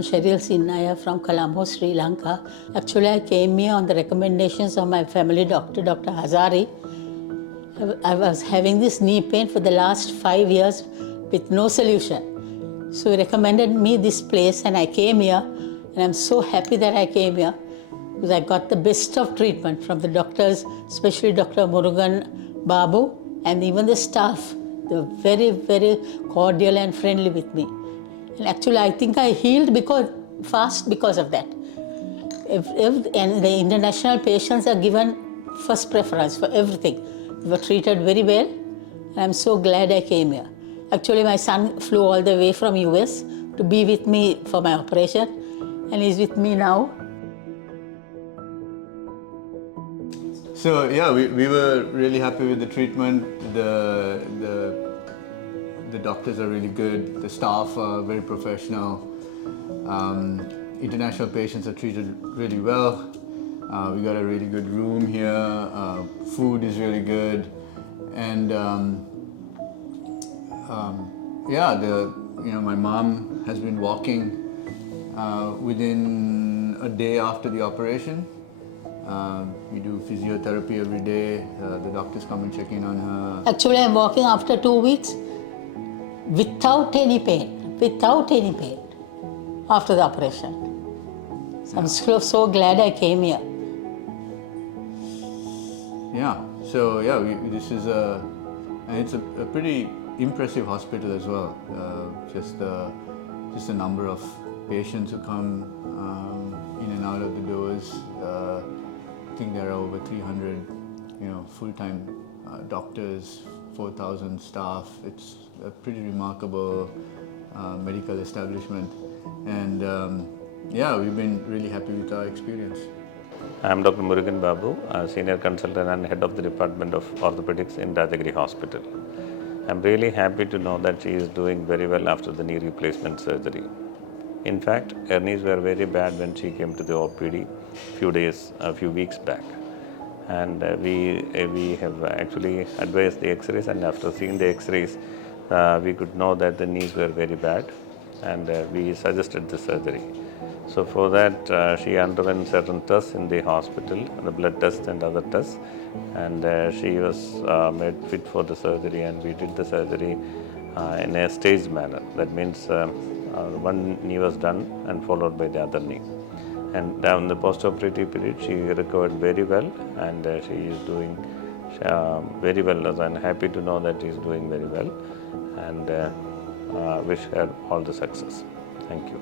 Cheryl Sinniah from Colombo, Sri Lanka. Actually, I came here on the recommendations of my family doctor, Dr. Hazari. I was having this knee pain for the last 5 years with no solution. So he recommended me this place and I came here, and I'm so happy that I came here because I got the best of treatment from the doctors, especially Dr. Murugan Babu, and even the staff. They were very, very cordial and friendly with me. And actually, I think I healed fast because of that. And the international patients are given first preference for everything. They were treated very well, and I'm so glad I came here. Actually, my son flew all the way from US to be with me for my operation, and he's with me now. So yeah, we were really happy with the treatment. The doctors are really good. The staff are very professional. International patients are treated really well. We got a really good room here. Food is really good, and my mom has been walking within a day after the operation. We do physiotherapy every day. The doctors come and check in on her. Actually, I'm walking after 2 weeks without any pain after the operation. So I'm so glad I came here. Yeah, so yeah, this is it's a pretty impressive hospital as well. Just the number of patients who come in and out of the doors. I think there are over 300, full-time doctors, 4,000 staff. It's a pretty remarkable medical establishment, and we've been really happy with our experience. I'm Dr. Murugan Babu, a senior consultant and head of the Department of Orthopedics in Rajagiri Hospital. I'm really happy to know that she is doing very well after the knee replacement surgery. In fact, her knees were very bad when she came to the OPD a few weeks back. And we have actually advised the X-rays, and after seeing the X-rays, we could know that the knees were very bad, and we suggested the surgery. So for that, she underwent certain tests in the hospital, the blood tests and other tests, and she was made fit for the surgery, and we did the surgery in a staged manner. That means one knee was done and followed by the other knee. And down the post-operative period, she recovered very well, and she is doing very well. I'm happy to know that she is doing very well, and wish her all the success. Thank you.